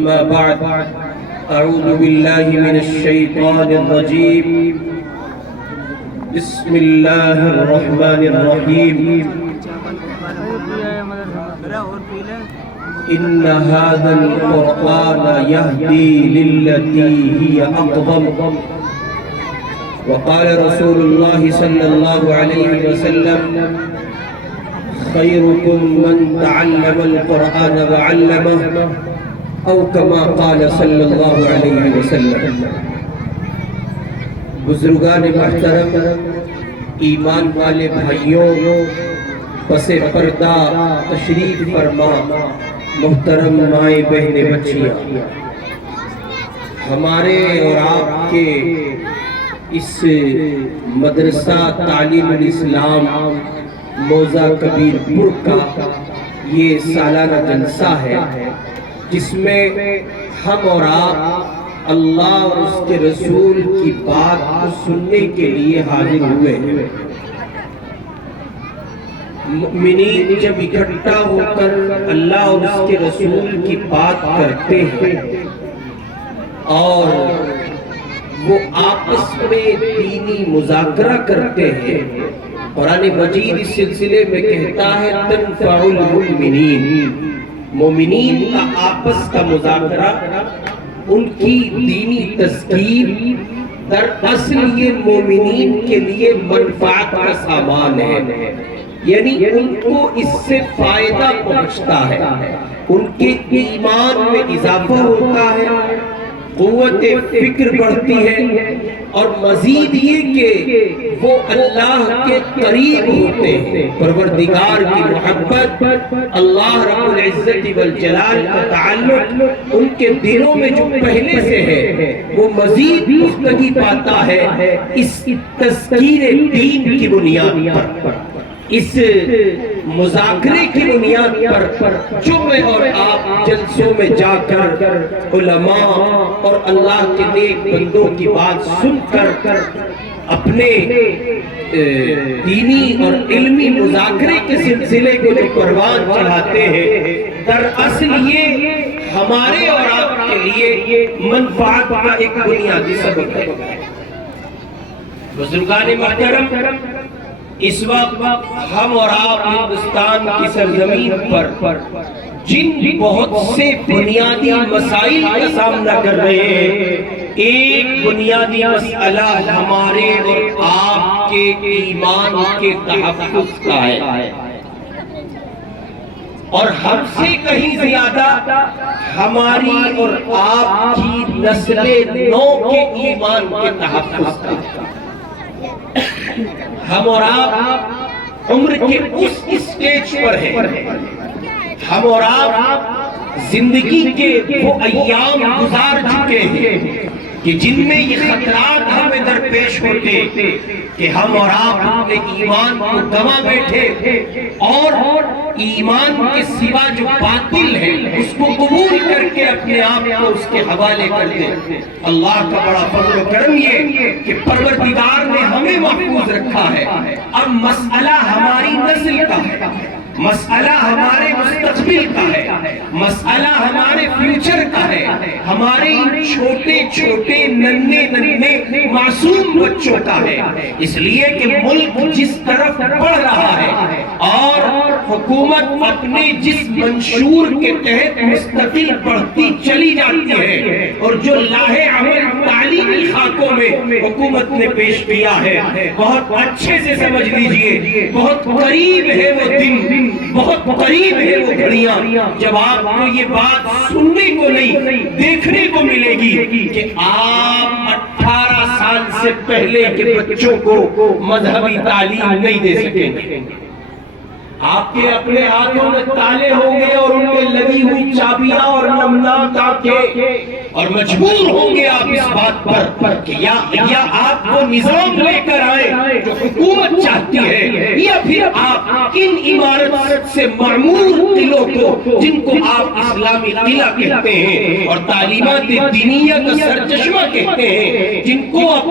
أما بعد أعوذ بالله من الشيطان الرجيم بسم الله الرحمن الرحيم إن هذا القرآن يهدي للتي هي أقوم وقال رسول الله صلى الله عليه وسلم خيركم من تعلم القرآن وعلمه او کما قال صلی اللہ علیہ وسلم۔ بزرگان محترم، ایمان والے بھائیوں، پس پردہ تشریف فرما محترم مائیں بہنیں بچیاں، ہمارے اور آپ کے اس مدرسہ تعلیم الاسلام موزہ کبیر پور کا یہ سالانہ جلسہ ہے جس میں ہم اور آپ اللہ اور اس کے رسول کی بات کو سننے کے لیے حاضر ہوئے ہیں۔ مؤمنین جب اکٹھا ہو کر اللہ اور اس کے رسول کی بات کرتے ہیں اور وہ آپس میں دینی مذاکرہ کرتے ہیں، قرآن مجید اس سلسلے میں کہتا ہے تنفع المؤمنین، مومنین کا آپس کا مذاکرہ، ان کی دینی تذکیر دراصل یہ مومنین کے لیے منفعت کا سامان ہے، یعنی ان کو اس سے فائدہ پہنچتا ہے، ان کے ایمان میں اضافہ ہوتا ہے، قوت فکر بڑھتی ہے، اور مزید یہ کہ وہ اللہ کے قریب ہوتے ہیں، پروردگار کی محبت، اللہ رب العزت والجلال کا تعلق ان کے دلوں میں جو پہلے سے ہے وہ مزید پختگی پاتا ہے اس تذکیر دین کی بنیاد پر، اس مذاکرے کی بنیاد پر جو میں اور آپ جلسوں میں جا کر علماء اور اللہ کے نیک بندوں کی بات سن کر اپنے دینی اور علمی مذاکرے کے سلسلے کو جو پروان چڑھاتے ہیں، دراصل یہ ہمارے اور آپ کے لیے منفعت کا ایک بنیادی سبب ہے۔ بزرگان محترم، اس وقت ہم اور آپ ہندوستان کی سرزمین پر جن بہت سے بنیادی مسائل کا سامنا کر رہے ہیں، ایک بنیادی مسئلہ ہمارے اور آپ کے ایمان کے تحفظ کا ہے، اور ہم سے کہیں زیادہ ہماری اور آپ کی نسل نو کے ایمان کے تحفظ کا ہے۔ ہم اور آپ عمر کے اس اسٹیج پر ہیں، ہم اور آپ زندگی کے وہ ایام گزار چکے ہیں کہ جن میں یہ خطرات ہمیں درپیش ہوتے کہ ہم اور آپ اپنے ایمان کو گنوا بیٹھے اور ایمان کے سوا جو باطل ہے اس کو قبول کر کے اپنے آپ کو اس کے حوالے کر دیں۔ اللہ کا بڑا فضل و کرم یہ کہ پروردگار نے ہمیں محفوظ رکھا ہے۔ اب مسئلہ ہماری نسل کا ہے، مسئلہ ہمارے مستقبل کا ہے، مسئلہ ہمارے فیوچر کا ہے، ہمارے چھوٹے چھوٹے ننھے ننھے معصوم بچوں کا ہے، اس لیے کہ ملک جس طرف بڑھ رہا ہے اور حکومت اپنے جس منشور کے تحت مستقل بڑھتی چلی جاتی ہے، اور جو لاہے عمل تعلیمی خاکوں میں حکومت نے پیش کیا ہے، بہت اچھے سے سمجھ لیجئے، بہت قریب ہے وہ دن، بہت قریب ہے وہ گھڑیاں جب آپ کو یہ بات سننے کو نہیں دیکھنے کو ملے گی کہ آپ 18 سال سے پہلے کے بچوں کو مذہبی تعلیم نہیں دے سکیں گے۔ آپ کے اپنے ہاتھوں میں تالے ہوں گے اور ان میں لگی ہوئی چابیاں اور نمنام تاکے، اور مجبور ہوں گے آپ اس بات پر کہ یا آپ کو نظام لے کر آئے جو حکومت چاہتی ہے، یا پھر آپ ان عمارت سے معمور قلعوں کو جن کو آپ اسلامی قلعہ کہتے ہیں اور تعلیمات دینیہ کا سرچشمہ کہتے ہیں، جن کو آپ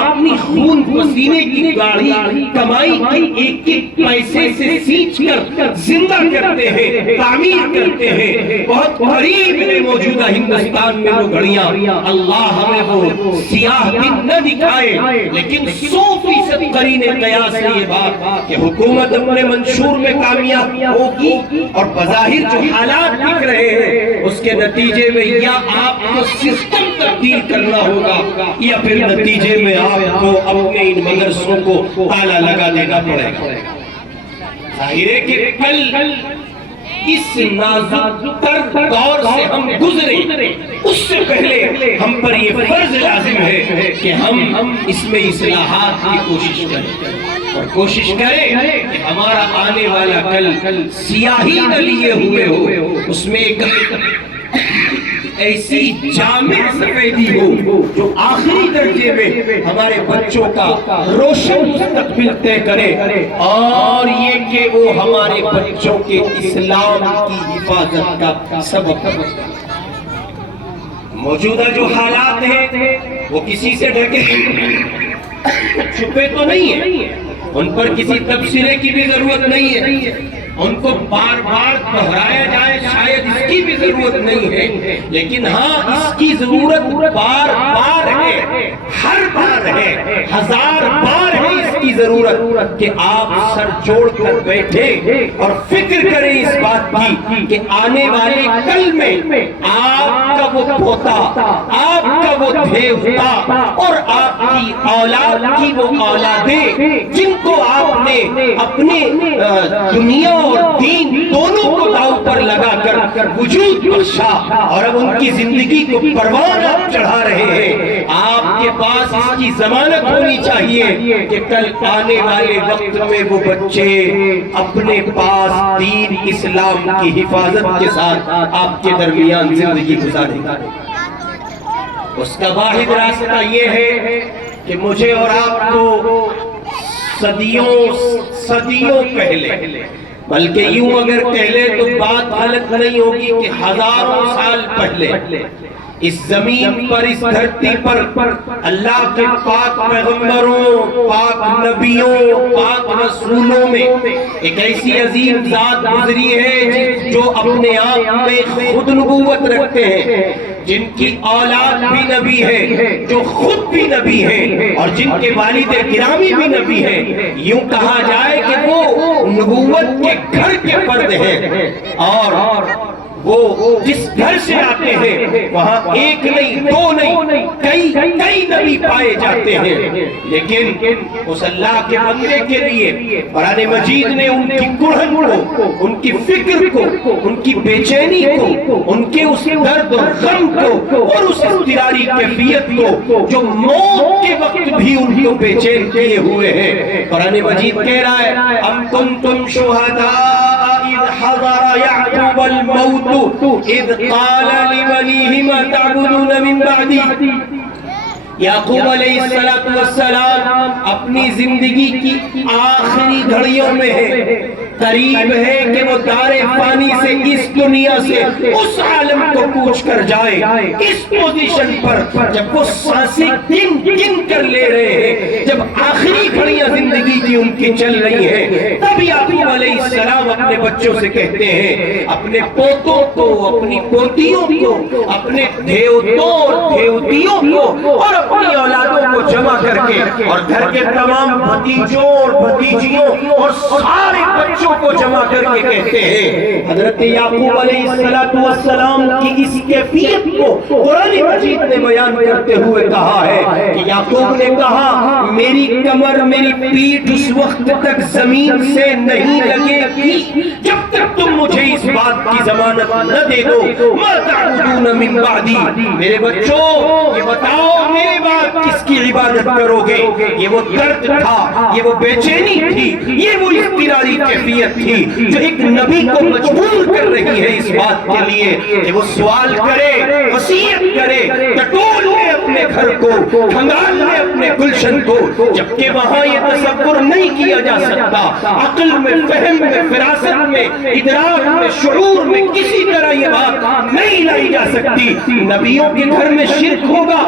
اپنی خون پسینے کی گاڑی کمائی کی ایک ایک پیسے سے سینچ کر زندہ کرتے ہیں، تعمیر کرتے ہیں، بہت قریب میں موجودہ ہندوستان میں وہ گھڑیاں، اللہ ہمیں وہ سیاہ دن نہ دکھائے، لیکن 100% قرین قیاس ہے یہ بات کہ حکومت اپنے منشور میں کامیاب ہوگی، اور بظاہر جو حالات دکھ رہے ہیں اس کے نتیجے میں یا آپ کو سسٹم تبدیل کرنا ہوگا یا پھر نتیجے میں آپ کو اپنے ان مدرسوں کو تالا لگا دینا پڑے گا۔ ظاہر ہے کہ کل اس نازک تر دور سے ہم گزرے، اس سے پہلے ہم پر یہ فرض لازم ہے کہ ہم اس میں اصلاحات کی کوشش کریں، اور کوشش کریں کہ ہمارا آنے والا کل سیاہی نہ لیے ہوئے ہو، اس میں ایک ایسی جامع سفیدی ہو جو آخری درجے میں ہمارے بچوں کا روشن مستقبل طے کرے، اور یہ کہ وہ ہمارے بچوں کے اسلام کی حفاظت کا سبب بنے۔ موجودہ جو حالات ہیں وہ کسی سے ڈھکے چھپے تو نہیں ہیں، ان پر کسی تبصرے کی بھی ضرورت نہیں ہے، ان کو بار بار دہرایا جائے شاید اس کی بھی ضرورت نہیں ہے، لیکن ہاں اس کی ضرورت بار بار ہے، ہر بار ہے، ہزار بار ہے اس کی ضرورت کہ آپ سر جوڑ کر بیٹھے اور فکر کریں اس بات کی کہ آنے والے کل میں آپ کا وہ پوتا، آپ کا وہ دیوتا اور آپ کی اولاد کی وہ اولادیں جن کو آپ نے اپنے دنیا اور دین دونوں کو داؤ پر لگا کر وجود بخشا، اور اب ان کی زندگی کو پروان آپ چڑھا رہے ہیں، آپ کے پاس اس کی ضمانت ہونی چاہیے کہ کل آنے والے وقت میں وہ بچے اپنے پاس دین اسلام کی حفاظت کے ساتھ آپ کے درمیان زندگی گزاریں گے۔ اس کا واحد راستہ یہ ہے کہ مجھے اور آپ کو صدیوں پہلے، بلکہ یوں اگر کہہ لیں تو بات غلط نہیں ہوگی کہ ہزاروں سال پہلے اس زمین پر، اس دھرتی پر اللہ کے پاک پیغمبروں، پاک نبیوں، پاک رسولوں میں ایک ایسی عظیم ذات گزری ہے جو اپنے آپ میں خود نبوت رکھتے ہیں، جن کی اولاد بھی نبی ہے، جو خود بھی نبی ہے، اور جن کے والد گرامی بھی نبی ہے۔ یوں کہا جائے کہ وہ نبوت کے گھر کے فرد ہیں، اور وہ جس گھر سے آتے ہیں وہاں ایک نہیں، دو نہیں، کئی نبی پائے جاتے ہیں، لیکن اس اللہ کے بندے کے لیے قرآن مجید نے ان کی گڑھن کو، ان کی فکر کو، ان کی بے چینی کو، ان کے اس درد و غم کو اور اس اضطراری کیفیت کو جو موت کے وقت بھی ان کو بے چین کیے ہوئے ہیں، قرآن مجید کہہ رہا ہے ام کنتم شہداء اذ حضر یعقوب الموت اذ قال لبنیہ ما تعبدون من بعدی۔ یعقوب علیہ السلام اپنی زندگی کی آخری گھڑیوں میں ہے، قریب ہے کہ وہ دار فانی سے، اس دنیا سے اس عالم کو کوچ کر جائے، اس پوزیشن پر جب وہ سانسیں گن کر لے رہے ہیں، جب آخری گھڑیاں زندگی کی ان کی چل رہی ہیں، تب یعقوب علیہ السلام اپنے بچوں سے کہتے ہیں، اپنے پوتوں کو، اپنی پوتیوں کو، اپنے دیوتوں اور دیوتیوں کو اور اپنی اولادوں کو جمع کر کے، اور گھر کے تمام بھتیجوں اور بھتیجیوں اور سارے بچوں کو جمع کر کے کہتے ہیں، حضرت یعقوب علیہ السلام کی اس کیفیت کو قرآن مجید نے بیان کرتے ہوئے کہا ہے کہ یعقوب نے کہا میری کمر، میری پیٹھ اس وقت تک زمین سے نہیں لگے گی جب تک تم مجھے اس بات کی ضمانت نہ دے دو ما تعبدون من بعدی۔ میرے بچوں یہ بتاؤ میرے بعد کس کی عبادت کرو گے؟ یہ وہ درد تھا، یہ وہ بے چینی تھی، یہ وہ اضطراری کیفیت تھی جو ایک نبی کو مجبور کر رہی ہے اس بات کے لیے کہ وہ سوال کرے، وصیت کرے، ٹٹول لے اپنے گھر کو، کھنگال لے اپنے گلشن کو، جبکہ وہاں یہ تصور نہیں کیا جا سکتا، عقل میں، فہم میں، فراست میں، ادراک میں، شعور میں کسی طرح یہ بات نہیں لائی لائی جا سکتی. نبیوں کے گھر میں شرک ہوگا,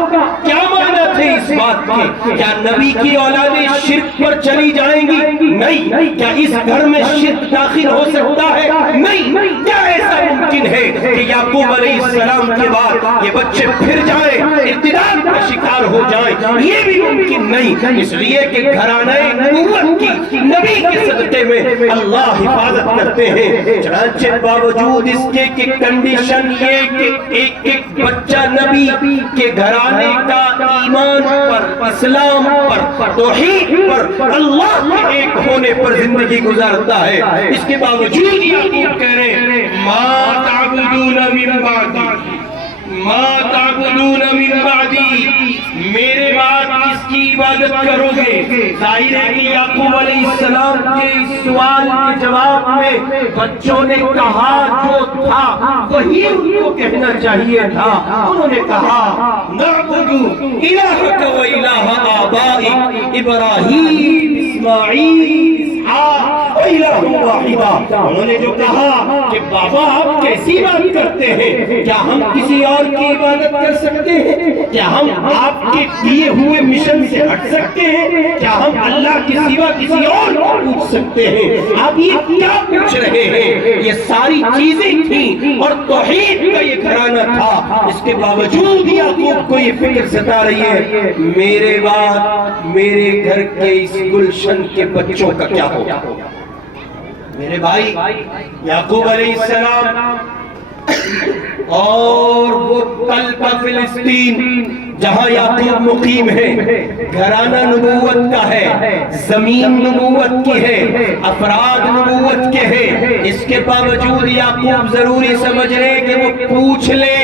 کیا معنی تھے اس بات کے؟ کیا نبی کی اولادیں شرک پر چلی جائیں گی؟ نہیں. کیا اس گھر میں شرک داخل ہو سکتا ہے؟ نہیں. کیا ایسا ممکن ہے کہ یعقوب علیہ السلام کے بعد یہ بچے پھر جائیں, ارتداد کا شکار ہو جائیں؟ یہ بھی ممکن نہیں. اس لیے کہ گھرانہ نبوت کی, نبی کے صدقے میں اللہ حفاظت کرتے ہیں. چنانچہ باوجود اس کے کہ کنڈیشن یہ کہ ایک ایک بچہ نبی کے گھرانے کا ایمان پر, اسلام پر, توحید پر, اللہ کے ایک ہونے پر زندگی گزارتا ہے. اس کے باوجود یعقوب کہہ رہے ہیں ما تعبدون من بعدی, ما تعبدون من بعدی, میرے بعد کس کی عبادت کرو گے؟ ظاہر ہے کہ یعقوب علیہ السلام کے اس سوال کے جواب میں بچوں نے کہا جو تھا وہی ان کو کہنا چاہیے تھا. انہوں نے کہا نعبد الہک و الہ آبائک ابراہیم اسماعیل اسحاق الہ واحدہ. انہوں نے جو کہا کہ بابا آپ کیسی بات کرتے ہیں, کیا ہم کسی اور کی عبادت کر سکتے ہیں؟ کیا ہم آپ کے دیے ہوئے مشن سے ہٹ سکتے ہیں؟ کیا ہم اللہ کے سوا کسی اور کو پوچھ سکتے ہیں؟ آپ یہ کیا پوچھ رہے ہیں؟ یہ ساری چیزیں تھیں اور توحید کا یہ گھرانہ تھا. اس کے باوجود یعقوب کو یہ فکر ستا رہی ہے میرے بعد میرے گھر کے اس گلشن کے بچوں کا کیا ہوگا؟ میرے بھائی یعقوب علیہ السلام اور وہ کل کا فلسطین جہاں یعقوب مقیم ہے, گھرانہ نبوت کا ہے, زمین نبوت کی ہے, افراد نبوت کے ہیں. اس کے باوجود یعقوب ضروری سمجھ رہے کہ وہ پوچھ لے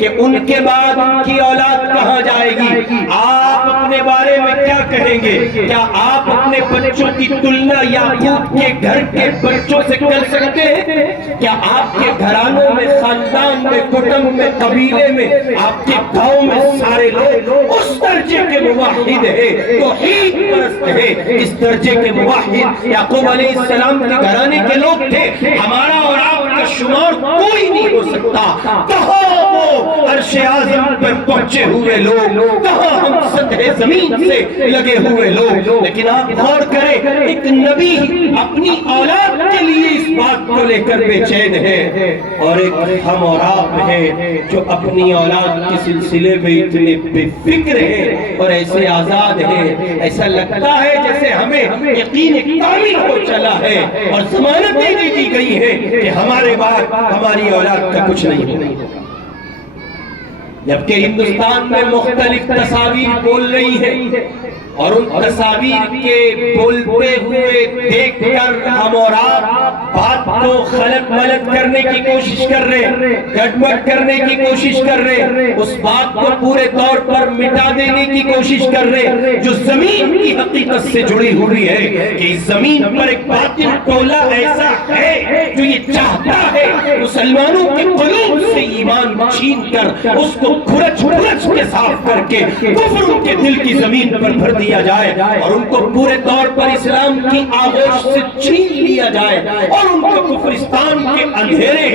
کہ ان کے بعد ان کی اولاد کہاں جائے گی. آپ اپنے بارے میں کیا کہیں گے؟ کیا آپ اپنے بچوں کی تلنا یعقوب کے گھر کے بچوں سے کر سکتے ہیں؟ کیا آپ کے گھرانوں میں, خاندان میں, کٹمب میں, قبیلے میں, آپ کے گاؤں میں سارے اس درجے کے موحد ہے, توحید پرست ہے؟ اس درجے کے موحد یعقوب علیہ السلام کے گھرانے کے لوگ تھے. ہمارا اور آپ کا شمار کوئی نہیں ہو سکتا. کہاں وہ عرش اعظم پر پہنچے ہوئے لوگ, کہاں ہم سطح زمین سے لگے ہوئے لوگ. لیکن آپ غور کریں, ایک نبی اپنی اولاد کے لیے اس بات کو لے کر بے چین ہے, اور ایک ہم اور آپ ہیں جو اپنی اولاد کے سلسلے میں اتنے بے فکر ہے اور ایسے آزاد ہے. ایسا لگتا ہے جیسے ہمیں یقین کامل ہو چلا ہے اور ضمانتیں دے دی گئی ہے کہ ہمارے بعد ہماری اولاد کا کچھ نہیں ہوگا. جبکہ ہندوستان میں مختلف تصاویر بول رہی ہے اور ان تصاویر کے بولتے ہوئے دیکھ کر ہم اور آپ بات کو خلط ملط کرنے کی کوشش کر رہے, گڑبڑ کرنے کی کوشش کر رہے, اس بات کو پورے طور پر مٹا دینے کی کوشش کر رہے جو زمین کی حقیقت سے جڑی ہوئی ہے کہ اس زمین پر ایک باطل ٹولہ ایسا ہے جو یہ چاہتا ہے مسلمانوں کے قلوب سے ایمان چھین کر اس کو کھرچ کے صاف کر کے کفر ان کے دل کی زمین پر بھر دیا جائے اور ان کو پورے طور پر اسلام کی آغوش سے چھین لیا جائے اور ان کو کفرستان کے اندھیرے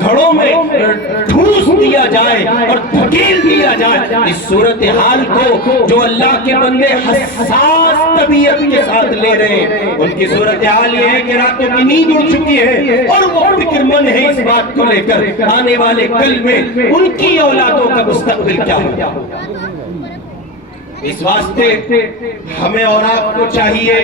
گھڑوں میں ٹھوس دیا جائے اور دھکیل دیا جائے. اس صورتحال کو جو اللہ کے بندے حساس طبیعت کے ساتھ لے رہے ہیں, ان کی صورتحال یہ ہے کہ راتوں کی نیند اڑ چکی ہے اور وہ فکر مند ہے اس بات کو لے کر آنے والے کل میں ان کی اولادوں کا مستقبل کیا ہوگا. اس واسطے ہمیں اور آپ کو چاہیے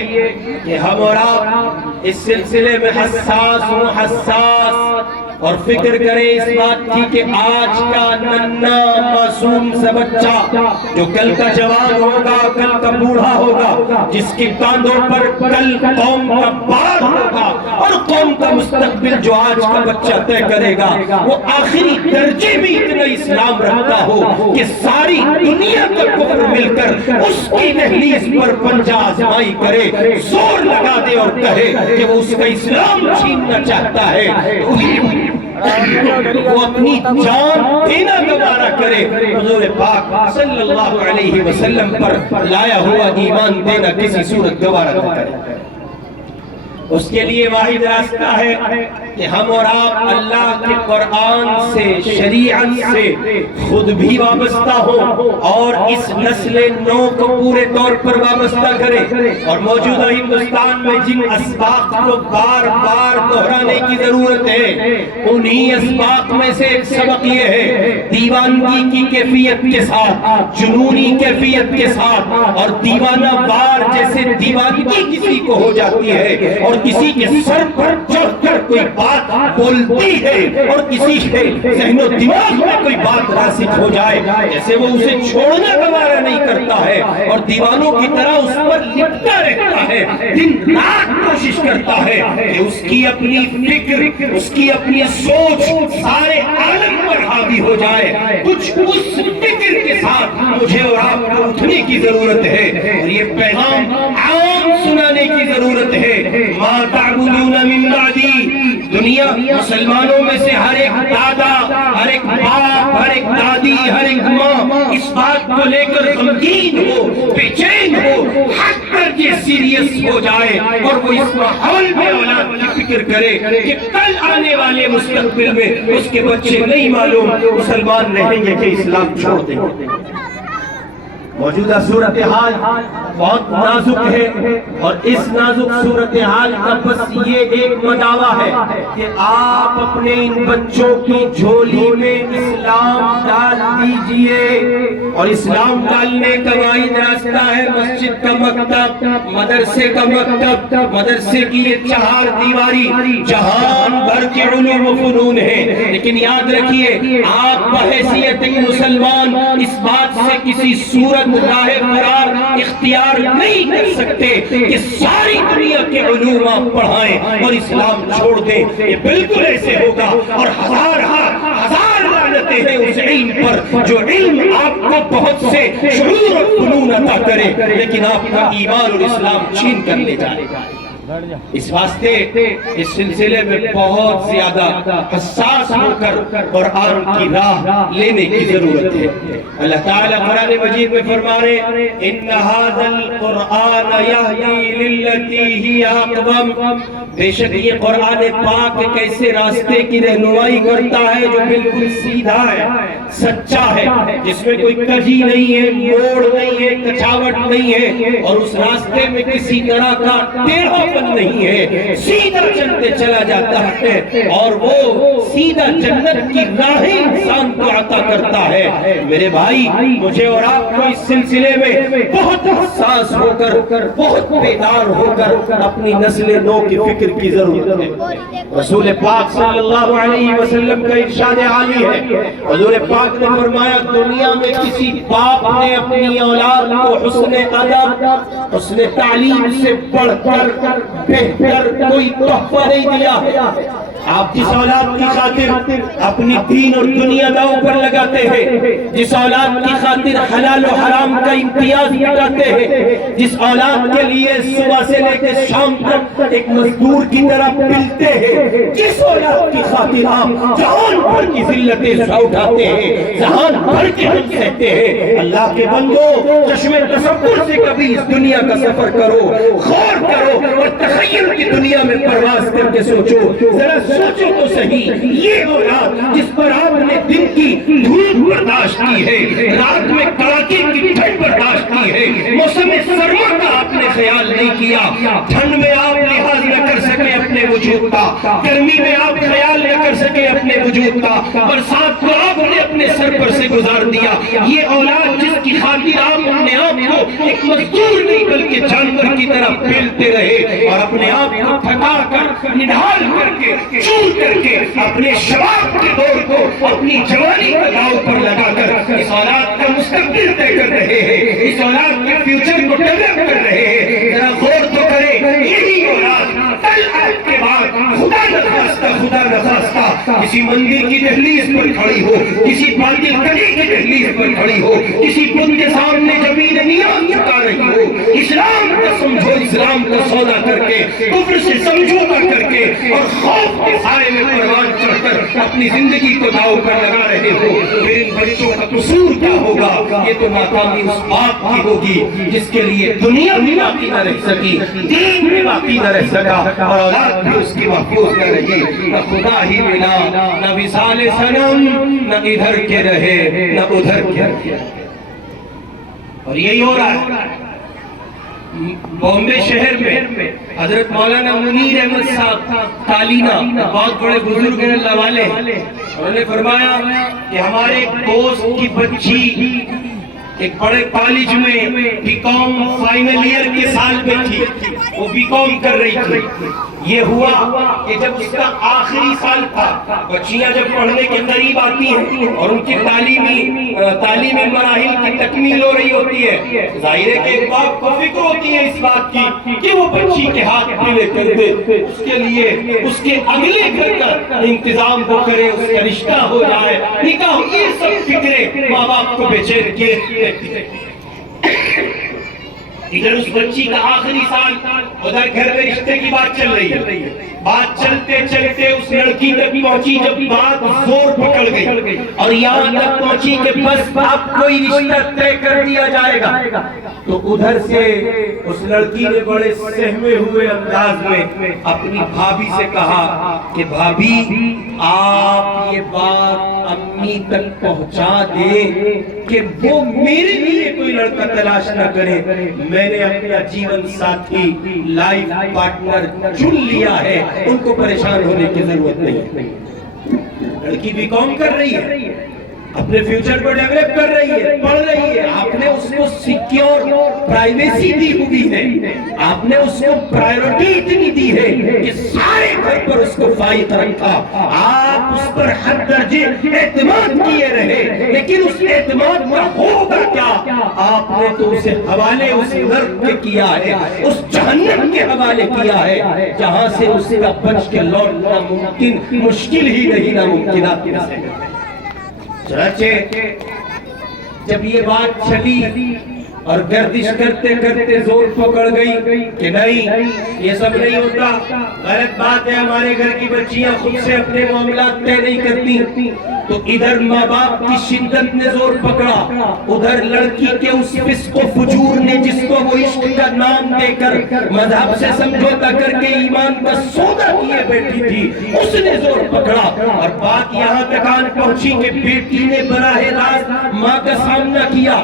کہ ہم اور آپ اس سلسلے میں حساس ہوں, حساس اور فکر کریں اس بات کی کہ آج کا ننھا معصوم سا بچہ جو کل کا جوان ہوگا, کل کا بوڑھا ہوگا, جس کی کاندھوں پر کل قوم کا بار ہوگا اور قوم کا مستقبل جو آج کا بچہ طے کرے گا, وہ آخری درجے میں اتنا اسلام رکھتا ہو کہ ساری دنیا کا کفر مل کر اس کی دہلیز پر پنجہ آزمائی کرے, زور لگا دے اور کہے کہ وہ اس کا اسلام چھیننا چاہتا ہے, وہ اپنی جان دینا گوارا کرے. حضور پاک صلی اللہ علیہ وسلم پر لایا ہوا ایمان دینا کسی صورت گوارا نہ کرے. اس کے لیے واحد راستہ ہے کہ ہم اور آپ اللہ کے قرآن سے، شریعت سے خود بھی وابستہ ہوں اور اس نسل نو کو پورے طور پر وابستہ کریں۔ اور موجودہ ہندوستان میں جن اسباق کو بار بار دہرانے کی ضرورت ہے، انہی اسباق میں سے ایک سبق یہ ہے، دیوانگی کی کیفیت کے ساتھ، جنونی کیفیت کے ساتھ اور دیوانہ وار جیسے دیوانگی کسی کو ہو جاتی ہے اور کسی کے سر پر چڑھ کر کوئی بات بولتی ہے اور کسی کے ذہن و دماغ میں کوئی بات راسخ ہو جائے، جیسے وہ اسے چھوڑنا گوارا نہیں کرتا ہے اور دیوانوں کی طرح اس پر لپٹا رہتا ہے، دن رات کوشش کرتا ہے کہ اس کی اپنی فکر، اس کی اپنی سوچ سارے عالم پر حاوی ہو جائے۔ کچھ اس فکر کے ساتھ مجھے اور آپ کو اٹھنے کی ضرورت ہے اور یہ پیغام عام سنانے کی ضرورت ہے۔ ما تعبدون من بعدی، دنیا مسلمانوں میں سے ہر ایک دادا، ہر ایک باپ، ہر ایک دادی، ہر ایک ماں اس بات کو لے کر غمگین ہو، بے چین ہو، حق کر کے سیریس ہو جائے اور وہ اس ماحول میں اولاد کی فکر کرے کہ کل آنے والے مستقبل میں اس کے بچے نہیں معلوم مسلمان رہیں گے کہ اسلام چھوڑ دیں گے۔ موجودہ صورتحال بہت نازک ہے اور اس نازک صورتحال کا بس یہ ایک مداوع ہے کہ آپ اپنے ان بچوں کی جھولی میں اسلام ڈال دیجئے، اور اسلام ڈالنے کا واحد راستہ ہے مسجد کا مکتب، مدرسے کا مکتب۔ مدرسے کی یہ چہار دیواری جہان بھر کے علوم و فنون ہیں، لیکن یاد رکھیے آپ بحیثیت مسلمان اس بات سے کسی صورت راہ فرار اختیار نہیں کر سکتے کہ ساری دنیا کے علوم آپ پڑھائیں اور اسلام چھوڑ دیں۔ یہ بالکل ایسے ہوگا اور ہزار لعنتیں ہیں اس علم پر جو علم آپ کو بہت سے شعور اور فنون عطا کرے لیکن آپ کا ایمان اور اسلام چھین کر لے جائے۔ اس واسطے اس سلسلے میں بہت زیادہ حساس ہو کر قرآن کی راہ لینے کی ضرورت ہے۔ اللہ تعالیٰ قرآن مجید میں فرما رہے ان ھذا القرآن یہدی للتی ہی اقوم، بے شک یہ قرآن پاک ایک ایسے راستے کی رہنمائی کرتا ہے جو بالکل سیدھا ہے، سچا ہے، جس میں کوئی کجی نہیں ہے، موڑ نہیں ہے، کچاوٹ نہیں ہے اور اس راستے میں کسی طرح کا ٹیڑھا نہیں ہے، سیدھا چلتے چلا جاتا ہے اور وہ سیدھا جنت کی راہیں انسان کو عطا کرتا ہے۔ میرے بھائی مجھے اور آپ کو اس سلسلے میں بہت حساس ہو کر، بہت بیدار ہو کر اپنی نسل نو کی فکر کی ضرورت ہے۔ رسول پاک صلی اللہ علیہ وسلم کا ارشاد عالی ہے، حضور پاک نے فرمایا دنیا میں کسی باپ نے اپنی اولاد کو حسن ادب، حسن تعلیم سے بڑھ کر بہتر کوئی تحفہ نہیں دیا۔ آپ جس اولاد کی خاطر اپنی دین اور دنیا داؤ پر لگاتے ہیں، جس اولاد کی خاطر حلال و حرام کا امتیاز لگاتے ہیں، جس اولاد کے لیے صبح سے لے کے شام تک ایک مزدور کی طرح پلتے ہیں، جس اولاد کی خاطر آپ جہان بھر کی ذلتیں اٹھاتے ہیں، جہان بھر کے ہم سہتے ہیں، اللہ کے بندو چشم تصور سے کبھی اس دنیا کا سفر کرو، غور کرو اور تخیل کی دنیا میں پرواز کر کے سوچو، ذرا سوچو تو صحیح، یہ اولاد جس پر آپ نے دن کی دھوپ برداشت کی ہے، رات میں کڑاکے کی ٹھنڈ برداشت کی ہے، موسم سرما کا آپ نے خیال نہیں کیا، ٹھنڈ میں آپ لحاظ نہ کر سکے اپنے وجود کا، گرمی میں آپ خیال نہ کر سکے اپنے وجود کا، برسات کو آپ نے اپنے سر پر سے گزار دیا، یہ اولاد جس کی خاطر آپ اپنے آپ کو ایک مزدور نہیں بلکہ جانور کی طرح پیلتے رہے اور اپنے آپ کو تھکا کر نڈھال کر کے چور کر کے اپنے شباب کے دور کو اپنی جوانی کے داؤ پر لگا کر اس اولاد کا مستقبل طے کر رہے ہیں، اس اولاد کے فیوچر کو ڈیولپ کر رہے ہیں۔ ذرا غور تو کریں، یہی اولاد کل آپ کے بعد خدا نخواستہ کسی مندر کی دہلیز پر کھڑی ہو، کسی باطل کڑی کی دہلیز پر کھڑی ہو، کسی بت کے سامنے زمین نیاز چکا رہی ہو، اسلام کا سمجھو، اسلام کا سودا کر کے، کفر سے سمجھوتا کر کے اور خوف کے سائے میں پروان چڑھ کر اپنی زندگی کو داؤ پر لگا رہے ہو، پھر ان بچوں کا قصور کیا ہوگا، یہ تو ناکامی اس باپ کی ہوگی جس کے لیے دنیا بھی باقی نہ رہ سکی، دین بھی باقی نہ رہ سکا، اور اولاد بھی اس کی محفوظ نہ رہی، نہ خدا ہی ملا، نہ وصال صنم، نہ ادھر کے رہے نہ ادھر کے رہے۔ اور یہی ہو رہا ہے بامبے شہر میں۔ حضرت مولانا منیر احمد صاحب کالینہ بہت بڑے بزرگ ہیں اللہ والے، انہوں نے فرمایا کہ ہمارے ایک دوست کی بچی ایک بڑے کالج میں بی کام فائنل ایئر کے سال میں تھی، وہ بی کام کر رہی تھی۔ یہ ہوا کہ جب اس کا آخری سال تھا، بچیاں جب پڑھنے کے قریب آتی ہیں اور ان کی تعلیمی مراحل کی تکمیل ہو رہی ہوتی ہے، ظاہر ہے کہ ایک باپ کو فکر ہوتی ہے اس بات کی کہ وہ بچی کے ہاتھ پیلے کر دے، اس کے لیے اس کے اگلے گھر کا انتظام وہ کرے، اس کا رشتہ ہو جائے، نکاح، یہ سب فکریں ماں باپ کو بے چین کیے رہتی ہے۔ ادھر اس بچی کا آخری سال، ادھر گھر میں رشتے کی بات چل رہی ہے، بات چلتے چلتے اس لڑکی تک پہنچی جب بات زور پکڑ گئی اور یہاں تک پہنچی کہ بس اب کوئی رشتہ طے کر دیا جائے گا، تو ادھر سے اس لڑکی نے بڑے سہمے ہوئے انداز میں اپنی بھابھی سے کہا کہ بھابھی آپ یہ بات امی تک پہنچا دیں کہ وہ میرے لیے کوئی لڑکا تلاش نہ کرے، میں نے اپنا جیون ساتھی لائف پارٹنر چن لیا ہے، ان کو پریشان ہونے کی ضرورت نہیں۔ لڑکی بھی کام کر رہی ہے، اپنے فیوچر کو ڈیولپ کر رہی ہے، پڑھ رہی ہے، آپ نے اس کو سیکیور پرائیویسی دی ہوئی ہے، آپ نے اس کو پرائیورٹی اتنی دی ہے کہ سارے گھر پر اس کو فائق رکھا، آپ اس پر ہر درجے اعتماد کیے رہے، لیکن اس اعتماد کا ہوگا کیا؟ آپ نے تو اسے حوالے اس نرک کے کیا ہے، اس جہنم کے حوالے کیا ہے جہاں سے اس کا بچ کے لوٹنا مشکل ہی نہیں، ناممکنات میں سے۔ چنانچہ جب یہ بات چلی اور گردش کرتے کرتے زور پکڑ گئی کہ نہیں یہ سب نہیں ہوتا، غلط بات ہے، ہمارے گھر کی بچیاں خود سے اپنے معاملات طے نہیں کرتی، تو ادھر ماں باپ کی شدت نے زور پکڑا، ادھر لڑکی کے اس فسق و فجور نے جس کو وہ عشق کا نام دے کر مذہب سے سمجھوتا کر کے ایمان کا سودا کیے بیٹھی تھی، اس نے زور پکڑا، اور بات یہاں تک آن پہنچی کہ بیٹی نے براہ راست ماں کا سامنا کیا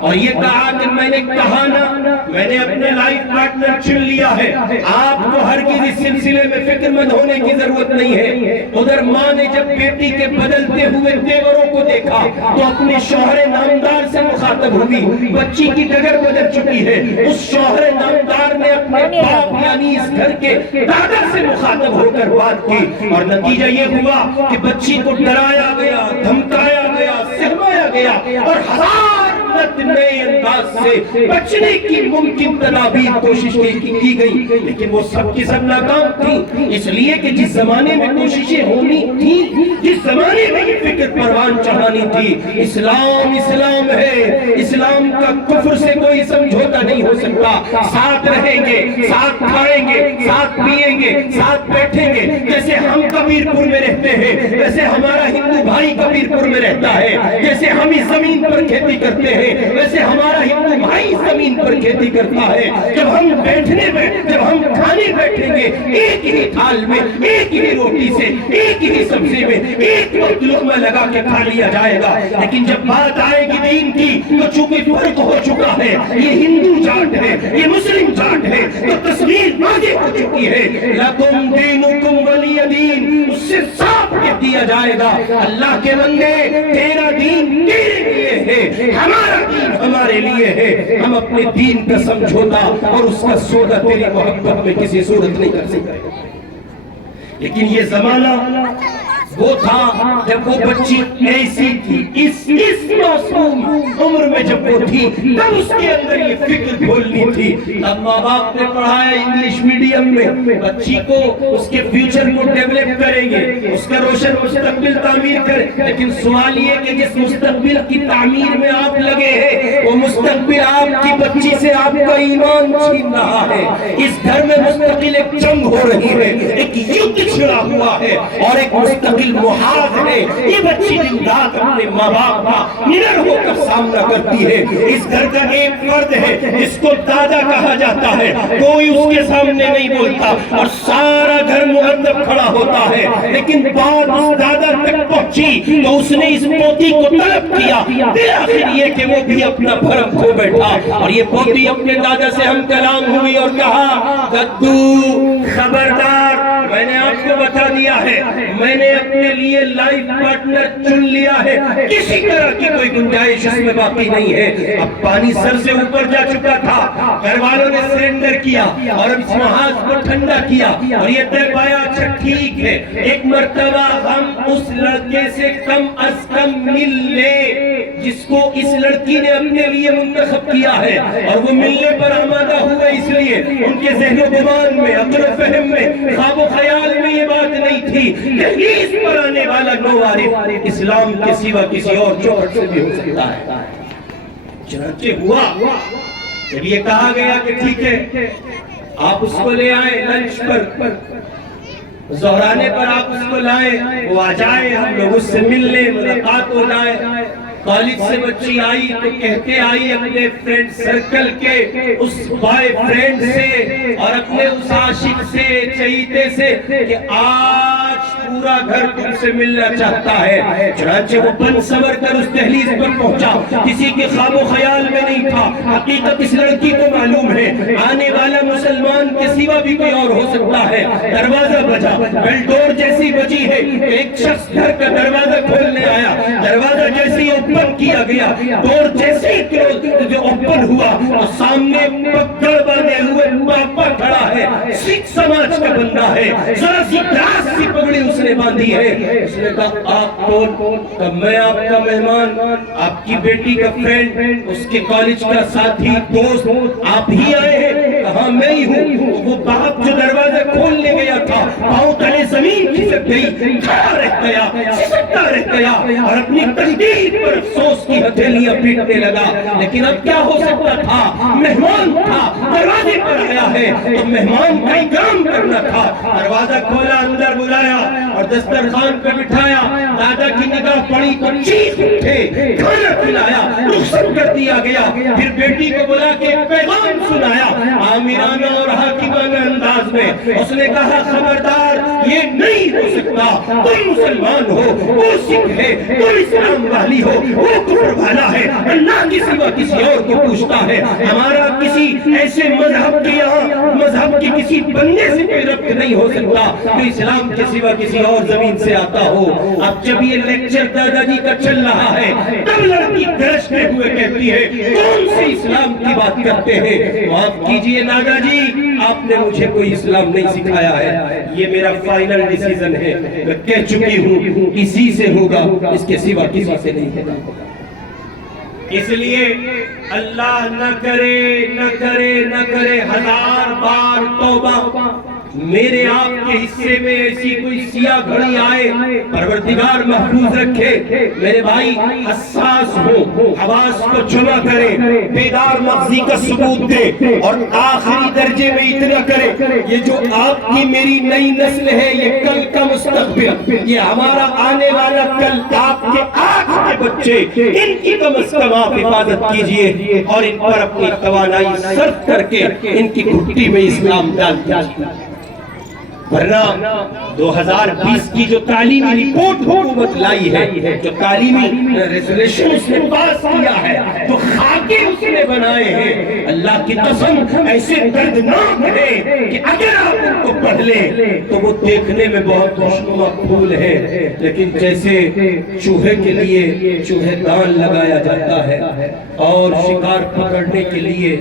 اور یہ کہا کہ میں نے کہا نا، میں نے اپنے لائف پارٹنر چن لیا ہے، آپ کو ہرگز اس سلسلے میں فکر مند ہونے کی ضرورت نہیں ہے۔ ادھر ماں نے جب بیٹی کے بدلتے ہوئے تیوروں کو دیکھا تو اپنے شوہر نامدار سے مخاطب ہوئی، بچی کی ڈگر بدل چکی ہے، اس شوہر نامدار نے اپنے باپ یعنی اس گھر کے دادا سے مخاطب ہو کر بات کی، اور نتیجہ یہ ہوا کہ بچی کو ڈرایا گیا، دھمکایا گیا، سہمایا گیا، اور ہزار نئے انداز سے بچنے کی ممکن تدابیر کوشش کی گئی، لیکن وہ سب کی سب ناکام تھی، اس لیے کہ جس زمانے میں کوششیں ہونی تھی، جس زمانے میں یہ فکر پروان چڑھانی تھی، اسلام اسلام ہے، اسلام کا کفر سے کوئی سمجھوتا نہیں ہو سکتا، ساتھ رہیں گے، ساتھ کھائیں گے، ساتھ پیئیں گے، ساتھ بیٹھیں گے، جیسے ہم کبیر پور میں رہتے ہیں ویسے ہمارا ہندو بھائی کبیر پور میں رہتا ہے، جیسے ہم اس زمین پر کھیتی کرتے ہیں ویسے ہمارا ہندو بھائی زمین پر کھیتی کرتا ہے، جب ہم بیٹھنے میں، جب ہم کھانے بیٹھیں گے ایک ہی تھال میں، ایک ہی روٹی سے، ایک ہی سبزی میں ایک وقت لقمہ لگا کے کھا لیا جائے گا، لیکن جب بات آئے گی دین کی تو چونکہ فرق ہو چکا ہے، یہ ہندو جاٹ ہے، یہ مسلم جاٹ ہے، تو تصویر آگے ہو چکی ہے، لَكُمْ دِينُكُمْ وَلِيَ دِينُ، اس سے صاف کہہ دیا جائے گا اللہ کے بندے تیرا دین تیرے لیے ہے، ہمارا دین ہمارے لیے ہے، ہم اپنے دین کا سمجھوتا اور اس کا سودا تیری محبت میں کسی صورت نہیں کر سکتے۔ لیکن یہ زمانہ وہ تھا جب وہ بچی ایسی تھی، اس معصوم عمر میں جب وہ تھی، تب اس کے اندر یہ فکر بھولنی تھی۔ اب ماں باپ نے پڑھایا انگلش میڈیم میں، بچی کو اس کے فیوچر کو ڈیولپ کریں گے، اس کا روشن مستقبل تعمیر کریں، لیکن سوال یہ کہ جس مستقبل کی تعمیر میں آپ لگے ہیں وہ مستقبل آپ کی بچی سے آپ کا ایمان چھین رہا ہے۔ اس گھر میں مستقل ایک جنگ ہو رہی ہے، ایک یدھ چھڑا ہوا ہے، اور ایک مستقل دل محاذ ہے، یہ بچی دن رات اپنے ماں باپ کا نڈر ہو کر سامنا کرتی ہے۔ اس گھر کا ایک فرد ہے جس کو دادا کہا جاتا ہے، کوئی اس کے سامنے نہیں بولتا اور سارا گھر مؤدب کھڑا ہوتا ہے، لیکن بات اس دادا تک پہنچی تو اس نے اس پوتی کو طلب کیا، بالآخر یہ کہ وہ بھی اپنا بھرم کھو بیٹھا اور یہ پوتی اپنے دادا سے ہم کلام ہوئی اور کہا ددو خبردار، میں نے آپ کو بتا دیا ہے، میں نے اپنے لیے لائف پارٹنر چن لیا ہے، کسی طرح کی کوئی گنجائش اس میں باقی نہیں ہے۔ اب پانی سر سے اوپر جا چکا تھا، گھر والوں نے سرنڈر کیا اور اب اس محاذ کو ٹھنڈا کیا اور یہ طے پایا اچھا ٹھیک ہے، ایک مرتبہ ہم اس لڑکے سے کم از کم مل لیں جس کو اس لڑکی نے اپنے لیے منتخب کیا ہے، اور وہ ملنے پر آمادہ ہوئے اس لیے ان کے ذہن و دماغ میں، عقل و فہم میں، خواب و خیال میں یہ بات نہیں تھی کہ اس پر آنے والا نووارث اسلام کے سوا کسی اور چوکھٹ سے بھی ہو سکتا ہے۔ چنانچہ ہوا جب یہ کہا گیا کہ ٹھیک ہے آپ اس کو لے آئے لنچ پر، زہرانے پر آپ اس کو لائے، وہ آ جائے، ہم لوگ اس سے مل لیں، ملاقات ہو جائے۔ کالج سے بچی آئی تو کہتے آئی اپنے فرینڈ سرکل کے اس بوائے فرینڈ سے اور اپنے اس عاشق سے، چہیتے سے کہ آج پورا گھر تم سے ملنا چاہتا ہے۔ چنانچہ وہ بن سور کر اس دہلیز پر پہنچا، کسی کے خواب و خیال میں نہیں تھا، حقیقت اس لڑکی کو معلوم ہے آنے والا مسلمان کے سوا بھی کوئی اور ہو سکتا ہے۔ دروازہ بجا، بیل ڈور جیسی بجی ہے، ایک شخص گھر کا دروازہ کھولنے آیا، دروازہ جیسی اوپن کیا گیا، ڈور جیسے ہی جو اوپن ہوا اور سامنے پکڑ باندھے ہوئے پاپا کھڑا ہے، سکھ سماج کا بندہ ہے، ذرا سی دراز سی پگڑی اس نے باندھی ہے۔ اس نے کہا آپ کون؟ کہ میں آپ کا مہمان، آپ کی بیٹی کا فرینڈ، اس کے کالج کا ساتھی دوست، آپ ہی آئے ہیں؟ کہا میں ہی ہوں۔ وہ باپ جو دروازہ کھولنے گیا تھا پاؤں تلے زمین کھسک گئی، کھڑا رہ گیا، سسکتا رہ گیا اور اپنی تقدیر پر افسوس کی ہتھیلیاں پیٹنے لگا۔ لیکن اب کیا ہو سکتا تھا؟ مہمان تھا، دروازے پر آیا ہے تو مہمان کا اکرام کرنا تھا۔ دروازہ کھولا، اندر بلایا اور دسترخوان پہ بٹھایا، دادا کی نگاہ پڑی تو چیخ اٹھے، کھانا کھلایا، رخصت کر دیا گیا، پھر بیٹی کو بلا کے پیغام سنایا آمرانہ اور حاکمانہ انداز میں۔ اس نے کہا خبردار، یہ نہیں ہو سکتا، تم مسلمان ہو، وہ سکھ ہے، تم اسلام والی ہو، وہ کفر والا ہے، اللہ کی سوا کسی اور کو پوچھتا ہے۔ ہمارا کسی ایسے مذہب کے یہاں، مذہب کے کسی بندے سے کوئی ربط نہیں ہو سکتا کہ اسلام کے سوا کسی اور زمین سے آتا ہو۔ اب جب یہ لیکچر دادا جی کا چل رہا ہے تب لڑکی درشتے ہوئے کہتی ہے کون سے اسلام کی بات کرتے ہیں؟ معاف کیجئے دادا جی، آپ نے مجھے کوئی اسلام نہیں سکھایا ہے، یہ میرا فائنل ڈیسیزن ہے، میں کہہ چکی ہوں اسی سے ہوگا، اس کے سوا کسی سے نہیں ہوگا۔ اس لیے اللہ نہ کرے نہ کرے نہ کرے، ہزار بار توبہ، میرے آپ کے حصے میں ایسی کوئی سیاہ گھڑی آئے، پروردگار محفوظ رکھے۔ میرے بھائی حساس ہو، حواس کو جمع کریں، بیدار مغزی کا ثبوت دے اور آخری درجے میں اتنا کرے، یہ جو آپ کی میری نئی نسل ہے، یہ کل کا مستقبل، یہ ہمارا آنے والا کل، آپ کے آج کے بچے، ان کی کم از کم آپ حفاظت کیجئے اور ان پر اپنی توانائی صرف کر کے ان کی گھٹی میں اسلام ڈال دیجئے۔ ورنہ 2020 کی جو تعلیمی ریپورٹ حکومت لائی ہے، جو تعلیمی ریزولیشن اس نے پاس کیا ہے، جو خاکے اس نے بنائے ہیں، اللہ کی قسم ایسے دردناک ہے کہ اگر آپ ان کو پڑھ لیں تو وہ دیکھنے میں بہت خوشنما پھول ہے، لیکن جیسے چوہے کے لیے چوہے دان لگایا جاتا ہے اور شکار پکڑنے کے لیے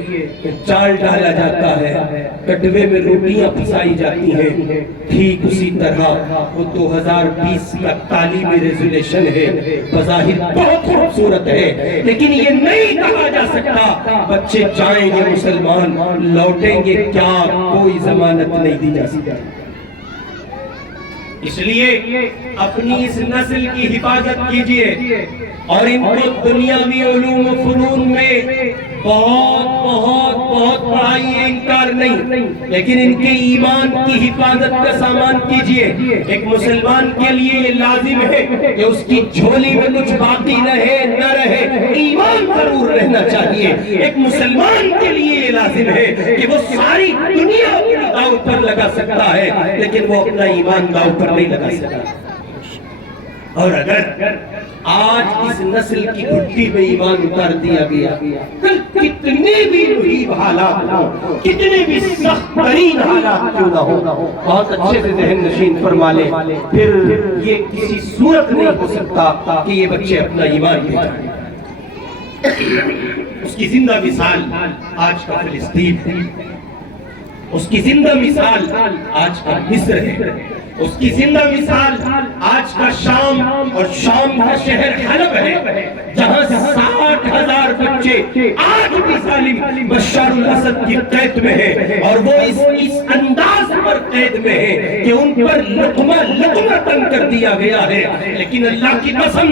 چال ڈالا جاتا ہے، کٹوے میں روٹیاں پھنسائی جاتی ہیں، ٹھیک اسی طرح وہ 2020 کا تعلیمی ریزولیشن ہے، بظاہر بہت خوبصورت ہے، لیکن یہ نہیں کہا جا سکتا بچے جائیں گے مسلمان، لوٹیں گے کیا، کوئی ضمانت نہیں دی جا سکتی۔ اس لیے اپنی اس نسل کی حفاظت کیجئے اور ان کو دنیاوی علوم و فنون میں بہت پڑھائی انکار نہیں، لیکن ان کے ایمان کی حفاظت کا سامان کیجئے۔ ایک مسلمان کے لیے یہ لازم ہے کہ اس کی جھولی میں کچھ باقی رہے نہ رہے، ایمان ضرور رہنا چاہیے۔ ایک مسلمان کے لیے یہ لازم ہے کہ وہ ساری دنیا اپنی داؤ پر لگا سکتا ہے، لیکن وہ اپنا ایمان داؤ پر نہیں لگا سکتا۔ اور اگر آج اس نسل کی گھٹی میں ایمان اتار دیا گیا، کل کتنے بھی محیب حالات ہوں، کتنے بھی سخت ترین حالات کیوں نہ ہو، بہت اچھے سے ذہن نشین فرما لیں، پھر یہ کسی صورت نہیں ہو سکتا کہ یہ بچے اپنا ایمان بچائیں۔ اس کی زندہ مثال آج کا فلسطین ہے، اس کی زندہ مثال آج کا مصر ہے، اس کی زندہ مثال آج کا شام اور شام کا شہر حلب ہے، جہاں 60,000 بچے آج بھی ظالم بشار الاسد کی قید میں ہیں، اور وہ اس انداز پر قید میں ہے کہ ان پر لقمہ تنگ کر دیا گیا ہے۔ لیکن اللہ کی قسم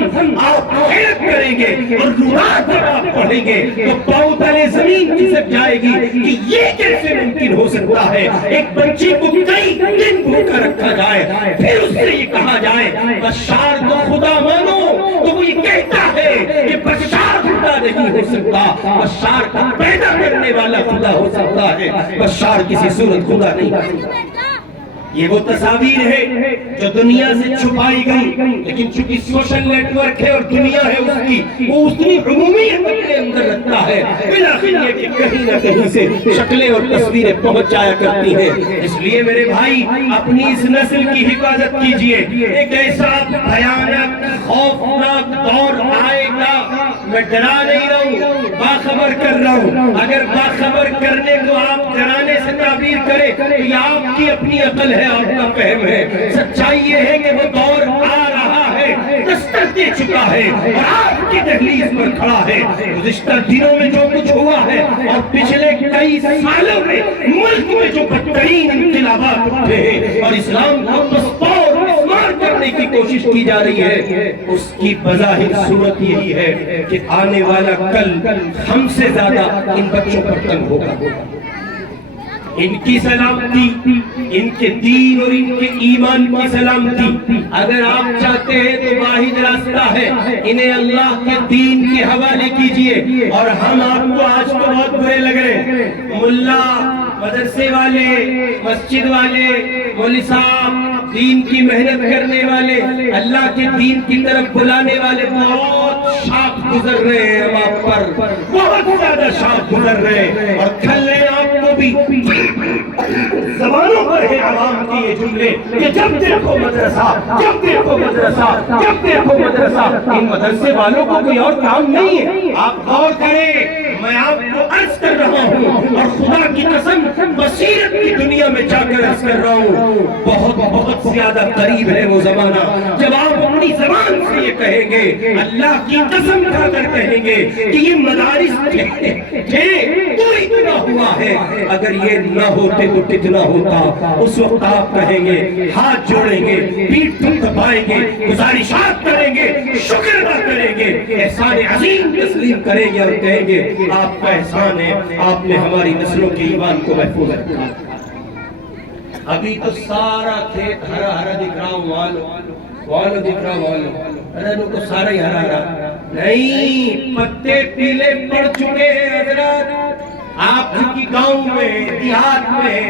آپ حیرت کریں گے اور رات جب آپ پڑھیں گے تو پاؤں تلے زمین کھسک جائے گی کہ یہ کیسے ممکن ہو سکتا ہے ایک بچے کو کئی دن بھوکا رکھا جائے، پھر اس سے یہ کہا جائے بشار کو خدا مانو، تو وہ یہ کہتا ہے کہ بشار خدا نہیں ہو سکتا، بشار کو پیدا کرنے والا خدا ہو سکتا ہے، بشار کسی صورت خدا نہیں ہو سکتا۔ یہ وہ تصاویر ہے جو دنیا سے چھپائی گئی، لیکن چونکہ سوشل نیٹ ورک ہے اور دنیا ہے اس کی، وہ اتنی عمومیت اپنے اندر رکھتا ہے، بلاخر یہ کہ کہیں نہ کہیں سے شکلیں اور تصویریں پہنچ جایا کرتی ہیں۔ اس لیے میرے بھائی اپنی اس نسل کی حفاظت کیجئے۔ ایک ایسا بھیانک خوفناک دور آئے گا، میں ڈرا نہیں رہا ہوں، باخبر کر رہا ہوں۔ اگر باخبر کرنے کو آپ ڈرانے سے تعبیر کریں تو یہ آپ کی اپنی عقل ہے، آپ کا فہم ہے۔ سچائی یہ ہے کہ وہ دور آ رہا ہے، دستک دے چکا ہے اور آپ کی دہلیز پر کھڑا ہے۔ گزشتہ دنوں میں جو کچھ ہوا ہے اور پچھلے کئی سالوں میں ملک میں جو بدترین انقلابات اٹھے ہیں اور اسلام کو پسپور مسمار کرنے کی کوشش کی جا رہی ہے، اس کی بظاہر صورت یہی ہے کہ آنے والا کل ہم سے زیادہ ان بچوں پر تنگ ہوگا۔ ان کی سلامتی، ان کے دین اور ان کے ایمان کی سلامتی اگر آپ چاہتے ہیں تو واحد راستہ ہے، انہیں اللہ کے دین کے حوالے کیجئے۔ اور ہم آپ کو آج تو بہت برے لگ رہے، ملا، مدرسے والے، مسجد والے، مولوی صاحب، دین کی محنت کرنے والے، اللہ کے دین کی طرف بلانے والے بہت شاخ گزر رہے ہیں ہم آپ پر، بہت زیادہ شاخ گزر رہے ہیں، اور کھلے آپ کو بھی زبانوں پر ہے عوام کی یہ جملے کہ جب دیکھو مدرسہ، جب دیکھو مدرسہ، جب دیکھو مدرسہ۔ ان مدرسے والوں کو کوئی اور کام نہیں ہے، آپ غور کریں، میں آپ کو عرض کر رہا ہوں اور خدا کی قسم بصیرت کی دنیا میں جا کر عرض کر رہا ہوں، بہت زیادہ قریب ہے وہ زمانہ جب آپ اپنی زبان سے یہ کہیں گے، اللہ کی قسم کھا کر کہیں گے کہ یہ مدارس تھے تو اتنا ہوا ہے، اگر یہ نہ ہوتے تو کتنا ہوتا۔ اس وقت آپ کہیں گے، ہاتھ جوڑیں گے، پیٹھ تھپائیں گے، گزارشات کریں گے، شکر ادا کریں گے، احسان عظیم تسلیم کریں گے اور کہیں گے آپ کا احسان ہے، آپ نے ہماری نسلوں کے ایمان کو محفوظ رکھا۔ ابھی تو سارا کھیت ہرا ہرا دکھ رہا ہوں، والو دکھ رہا ہوں، ارے کو سارا ہی ہرا ہرا نہیں، پتے پیلے پڑ چکے ہیں حضرات۔ آپ کی گاؤں میں، دیہات میں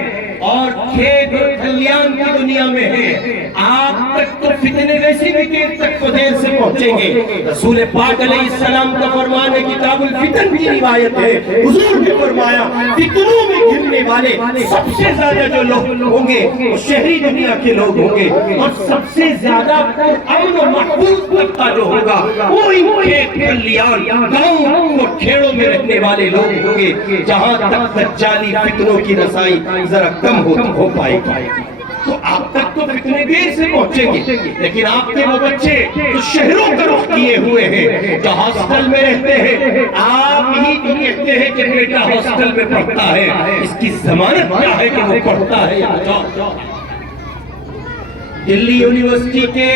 اور کھیت اور کھلیان کی دنیا میں ہے، آپ تک تو فتنے ویسے بھی دیر تک کو دیر سے پہنچیں گے۔ رسول پاک علیہ السلام کا فرمان ہے، کتاب الفتن کی روایت ہے، حضور نے فرمایا فتنوں میں گھرنے والے سب سے زیادہ جو لوگ ہوں گے وہ شہری دنیا کے لوگ ہوں گے، اور سب سے زیادہ امن و محفوظ طبقہ جو ہوگا وہ ان کھیت کھلیان گاؤں اور کھیڑوں میں رہنے والے لوگ ہوں گے، جہاں تک دجالی فتنوں کی رسائی ذرا کم ہو پائے گی۔ تو آپ تک تو فتنے دیر سے پہنچیں گے، لیکن آپ کے وہ بچے جو شہروں کا رخ کیے ہوئے ہیں، جو ہاسٹل میں رہتے ہیں، آپ ہی تو کہتے ہیں کہ بیٹا ہاسٹل میں پڑھتا ہے، اس کی ضمانت کیا ہے کہ وہ پڑھتا ہے یا دلی یونیورسٹی کے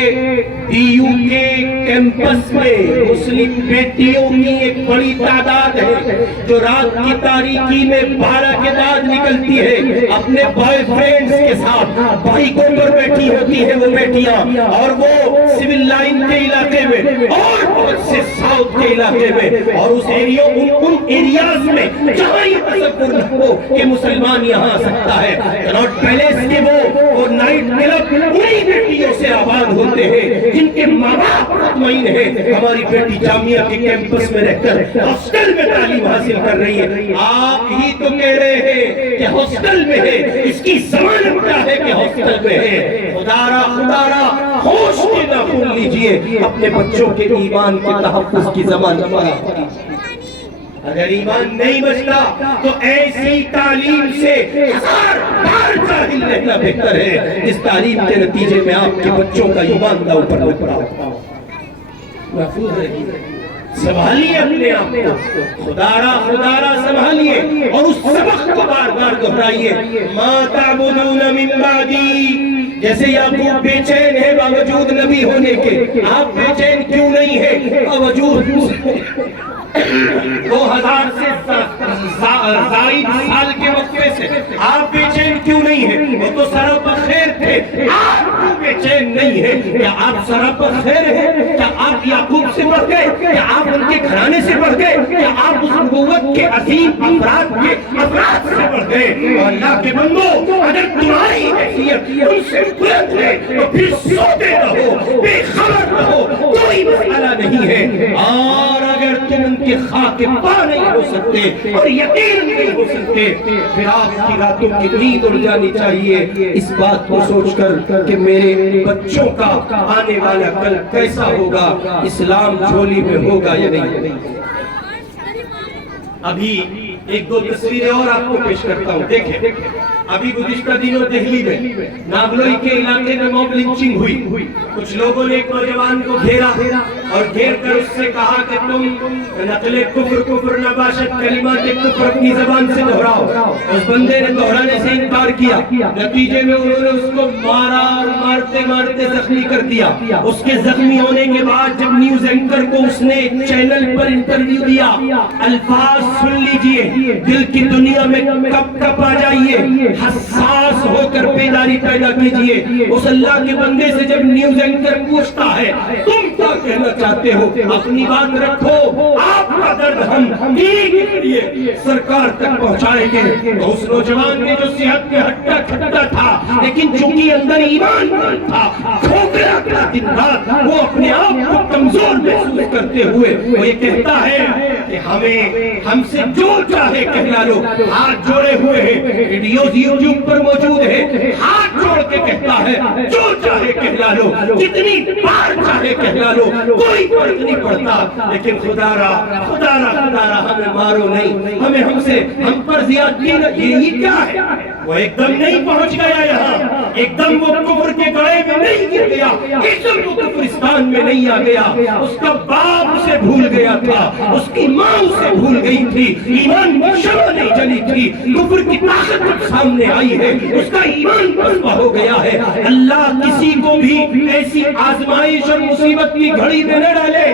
DU کے کیمپس میں مسلم بیٹیوں کی ایک بڑی تعداد ہے جو رات کی تاریکی میں 12 کے بعد نکلتی ہے اپنے بوائے فرینڈز کے ساتھ بائیکوں پر بیٹھی ہوتی ہے وہ بیٹیاں، اور وہ سول لائن کے علاقے میں اور بہت سے ساؤتھ کے علاقے میں اور اس ان ایریاز میں جہاں یہ تصور نہ ہو کہ مسلمان یہاں آ سکتا ہے، کناٹ پیلیس کے وہ نائٹ کلب انہی بیٹیوں سے آباد ہوتے ہیں جن کے ماں باپ مطمئن ہیں ہماری بیٹی جامعہ کے کیمپس میں رہ کر ہاسٹل میں تعلیم حاصل کر رہی ہے۔ آپ ہی تو کہہ رہے ہیں کہ ہاسٹل میں ہے، اس کی ضمانت کیا ہے کہ ہاسٹل میں ہے؟ خدا را ہوش کے نہ بھول لیجئے، اپنے بچوں کے ایمان کے تحفظ کی ضمانت فراہم کیجئے۔ اگر ایمان نہیں بچتا تو ایسی تعلیم سے 1000 بار جاہل رہنا بہتر ہے جس تعلیم کے نتیجے میں آپ کے بچوں کا ایمان نہ اوپر نکلا ہو۔ محفوظ رہیے، سنبھالیے اپنے آپ کو، خدا را سنبھالیے اور اس سبق کو بار بار دہرائیے۔ ما تعبدون من بعدی، جیسے یعقوب بے چین ہے باوجود نبی ہونے کے، آپ بے چین کیوں نہیں ہے باوجود 2000 سے زائد سال کے وقفے سے؟ آپ بے چین کیوں نہیں ہیں؟ وہ تو سراپا خیر تھے، آپ کیوں بے چین نہیں ہیں؟ کیا آپ سراپا خیر ہیں؟ کیا آپ یعقوب سے بڑھ گئے؟ کیا آپ ان کے گھرانے سے بڑھ گئے؟ کیا آپ اس نبوت کے عظیم افراد سے بڑھ گئے؟ اللہ کے بندو، اگر تمہاری حیثیت ان سے بلند ہے تو پھر سوتے رہو، بے خبر رہو، کوئی مسئلہ نہیں ہے۔ اور اگر تم ان کے خاک پا نہیں ہو سکتے اور یقین نہیں ہو سکتے، پھر آپ کی راتوں کی نیند اڑ جانی چاہیے اس بات کو سوچ کر کہ میرے بچوں کا آنے والا کل کیسا ہوگا، اسلام جھولی میں ہوگا یا نہیں۔ ابھی ایک دو تصویریں اور آپ کو پیش کرتا ہوں، دیکھیں۔ ابھی گزشتہ دنوں دہلی میں ناگلوئی کے علاقے میں موب لنچنگ ہوئی، کچھ لوگوں نے ایک نوجوان کو گھیرا اور گھیر کر اس سے کہا کہ تم نقل کفر نباشت کلمات کفر اپنی زبان سے دہراؤ۔ اس بندے نے دہرانے سے انکار کیا، نتیجے میں انہوں نے اس کو مارا اور مارتے مارتے زخمی کر دیا۔ اس کے زخمی ہونے کے بعد جب نیوز اینکر کو اس نے چینل پر انٹرویو دیا، الفاظ سن لیجئے، دل کی دنیا میں کپ کپ آ جائیے، حساس ہو کر بیداری پیدا کیجئے۔ اس اللہ کے بندے سے جب نیوز اینکر پوچھتا ہے تم کیا کہنا چاہتے ہو، اپنی بات رکھو، آپ کا درد ہم سرکار تک پہنچائیں گے۔ تو اس نوجوان نے جو صحت میں ہٹا کھٹا تھا لیکن چونکہ اندر ایمان تھا، کھوکھلا تھا دن رات، وہ اپنے آپ کو کمزور محسوس کرتے ہوئے وہ یہ کہتا ہے کہ ہم سے جو چاہے کہلا لو، ہاتھ جوڑے ہوئے ہیں، ویڈیوز یوٹیوب پر موجود ہے، ہاتھ جوڑ کے کہتا ہے جو چاہے کہلا لو، جتنی بار چاہے کہلا لو، کوئی فرق نہیں پڑتا، لیکن خدا را ہمیں مارو نہیں، ہم پر زیادتی نہ، یہی کیا ہے؟ وہ ایک دم نہیں پہنچ گیا یہاں، ایک دم وہ کفر کے گڑھے میں نہیں گر گیا، ایک دم وہ کفرستان میں نہیں آ گیا، اس کا باپ اسے بھول گیا تھا، اس کی ماں اسے بھول گئی تھی، ایمان کی شمع نہیں جلی تھی، کفر کی طاقت جب سامنے آئی ہے اس کا ایمان پسپا ہو گیا ہے۔ اللہ کسی کو بھی ایسی آزمائش اور مصیبت کی گھڑی میں نہ ڈالے،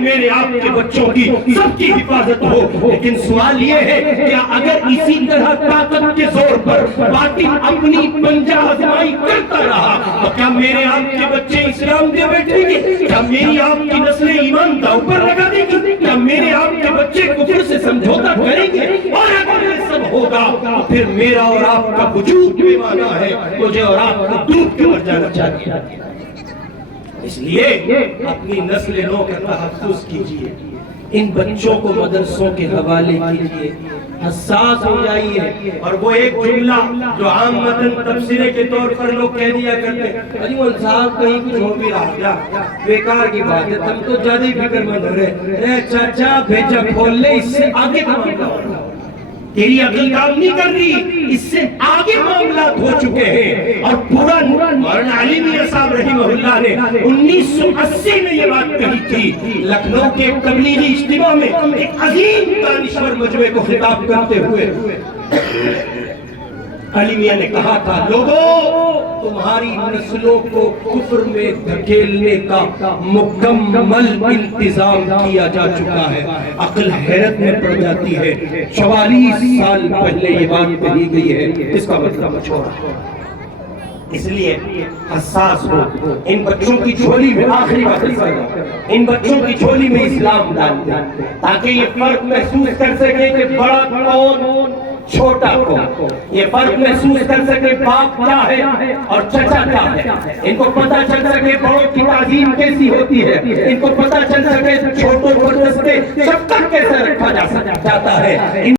میرے آپ کے بچوں کی سب کی حفاظت ہو۔ لیکن سوال یہ ہے کہ اگر اسی طرح طاقت کے زور پر باطل اپنی پنجہ آزمائی کرتا رہا تو کیا میرے آپ کے بچے اسلام دے بیٹھیں گے؟ کیا میری آپ کی نسل ایمان کا اوپر لگا دے گی؟ کیا میرے آپ کے بچے کفر سے سمجھوتا کریں گے؟ اور اگر یہ سب ہوگا تو پھر میرا اور آپ کا وجود بے معنی ہے، مجھے اور آپ کو ڈوب کے مر جانا چاہیے۔ اس لیے اپنی نسل نو کا تحفظ کیجئے، ان بچوں کو مدرسوں کے حوالے کیجئے، حساس ہو جائیے۔ اور وہ ایک جملہ جو عامتاً تبصرے کے طور پر لوگ کہہ دیا کرتے، علیمون صاحب کہیں کچھ ہو بھی رہا، بیکار کی بات ہے، تم تو زیادہ ہی فکر مند ہو رہے، اے چاچا بھیجا کھول لے، اس سے آگے کا معاملہ ہوگا، تیری عقل کام نہیں کر رہی، اس سے آگے معاملات ہو چکے ہیں۔ اور پورا مولانا علی میاں صاحب رحمہ اللہ نے 1980 میں یہ بات کہی تھی، لکھنؤ کے تبلیغی اجتماع میں ایک عظیم دانشور مجمع کو خطاب کرتے ہوئے علی میاں نے کہا تھا لوگوں تمہاری نسلوں کو کفر میں دھکیلنے کا مکمل انتظام کیا جا چکا ہے. عقل حیرت میں پڑ جاتی ہے. 44 سال پہلے یہ بات کہی گئی ہے، اس کا مطلب چھوڑا. اس لیے حساس ہو. ان بچوں کی جھولی میں آخری بات ان بچوں کی جھولی میں اسلام ڈال دیں تاکہ یہ فرق محسوس کر سکے کہ بڑا کون چھوٹا کون. یہ فرق محسوس کر سکے باپ کیا ہے اور چچا کیا ہے. ان کو پتہ چل سکے بڑوں کی تعظیم کیسی ہوتی ہے. ان کو پتہ چل سکے چھوٹوں کو دستے شفقت کیسے رکھا جاتا ہے.